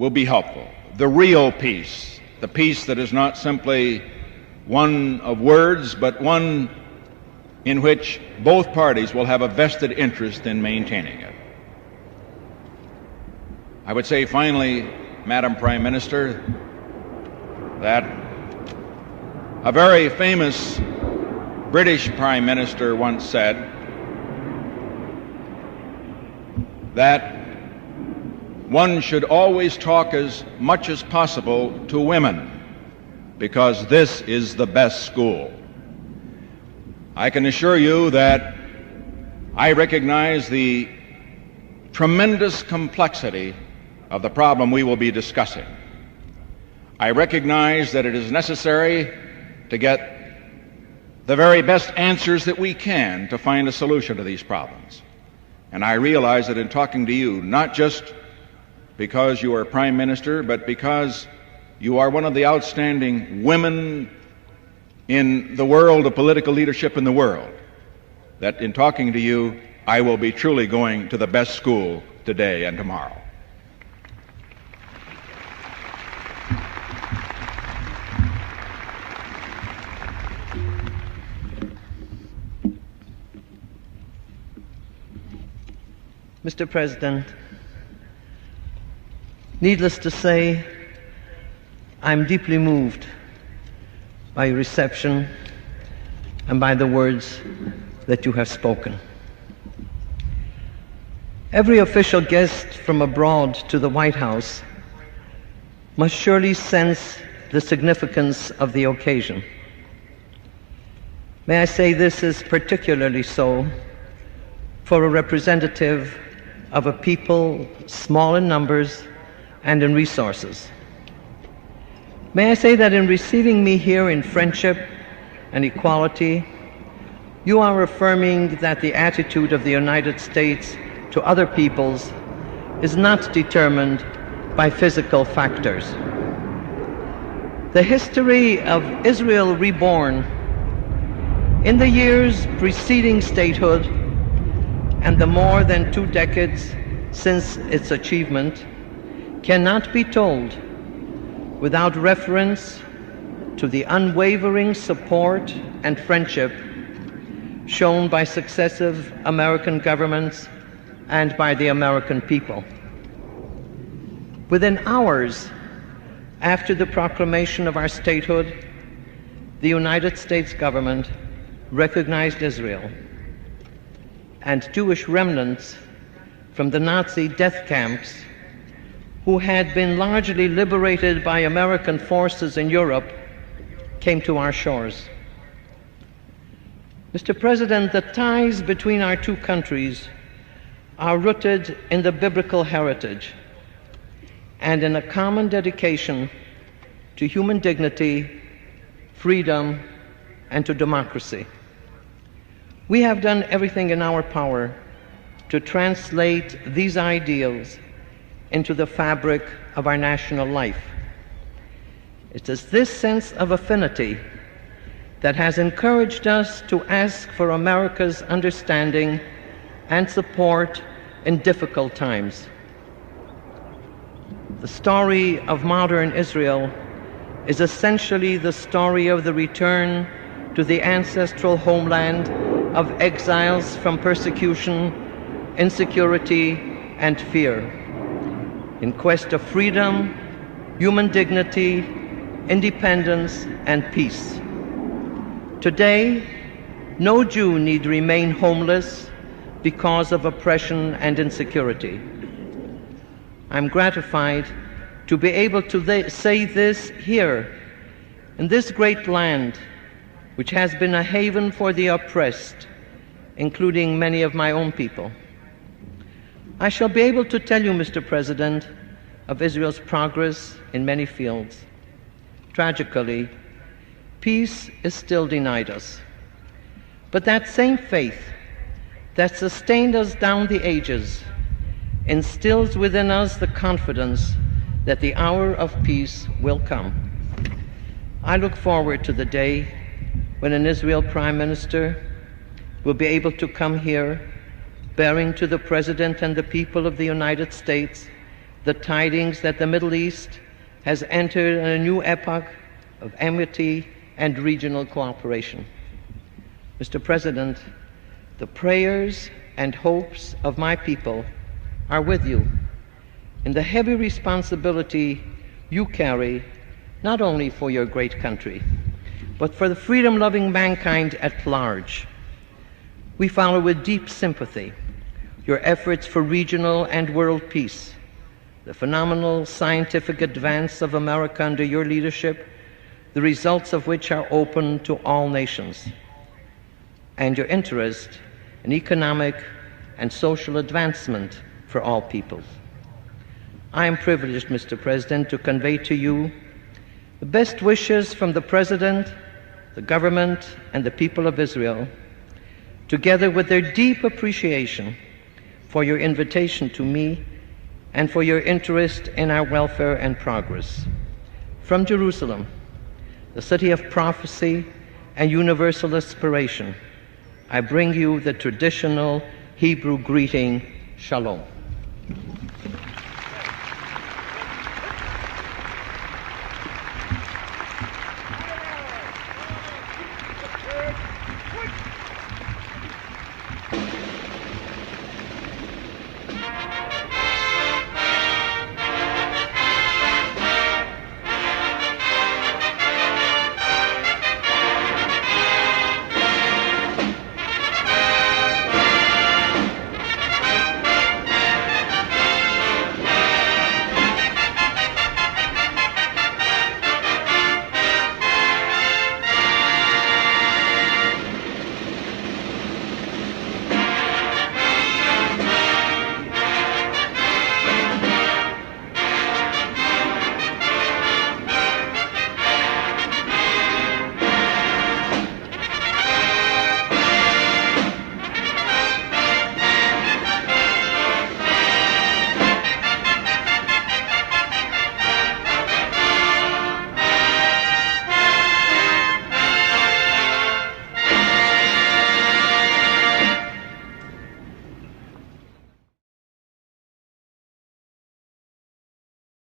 will be helpful. The real peace, the peace that is not simply one of words, but one in which both parties will have a vested interest in maintaining it. I would say finally, Madam Prime Minister, that a very famous British Prime Minister once said that one should always talk as much as possible to women, because this is the best school. I can assure you that I recognize the tremendous complexity of the problem we will be discussing. I recognize that it is necessary to get the very best answers that we can to find a solution to these problems. And I realize that in talking to you, not just because you are Prime Minister, but because you are one of the outstanding women in the world of political leadership in the world, that in talking to you, I will be truly going to the best school today and tomorrow. Mr. President, needless to say, I'm deeply moved by your reception and by the words that you have spoken. Every official guest from abroad to the White House must surely sense the significance of the occasion. May I say this is particularly so for a representative of a people small in numbers and in resources. May I say that in receiving me here in friendship and equality, you are affirming that the attitude of the United States to other peoples is not determined by physical factors. The history of Israel reborn in the years preceding statehood and the more than 2 decades since its achievement cannot be told without reference to the unwavering support and friendship shown by successive American governments and by the American people. Within hours after the proclamation of our statehood, the United States government recognized Israel, and Jewish remnants from the Nazi death camps who had been largely liberated by American forces in Europe came to our shores. Mr. President, the ties between our two countries are rooted in the biblical heritage and in a common dedication to human dignity, freedom, and to democracy. We have done everything in our power to translate these ideals into the fabric of our national life. It is this sense of affinity that has encouraged us to ask for America's understanding and support in difficult times. The story of modern Israel is essentially the story of the return to the ancestral homeland of exiles from persecution, insecurity, and fear, in quest of freedom, human dignity, independence, and peace. Today, no Jew need remain homeless because of oppression and insecurity. I'm gratified to be able to say this here, in this great land, which has been a haven for the oppressed, including many of my own people. I shall be able to tell you, Mr. President, of Israel's progress in many fields. Tragically, peace is still denied us. But that same faith that sustained us down the ages instills within us the confidence that the hour of peace will come. I look forward to the day when an Israel Prime Minister will be able to come here bearing to the President and the people of the United States the tidings that the Middle East has entered a new epoch of amity and regional cooperation. Mr. President, the prayers and hopes of my people are with you in the heavy responsibility you carry, not only for your great country, but for the freedom-loving mankind at large. We follow with deep sympathy your efforts for regional and world peace, the phenomenal scientific advance of America under your leadership, the results of which are open to all nations, and your interest in economic and social advancement for all peoples. I am privileged, Mr. President, to convey to you the best wishes from the President, the government, and the people of Israel, together with their deep appreciation for your invitation to me and for your interest in our welfare and progress. From Jerusalem, the city of prophecy and universal inspiration, I bring you the traditional Hebrew greeting, Shalom.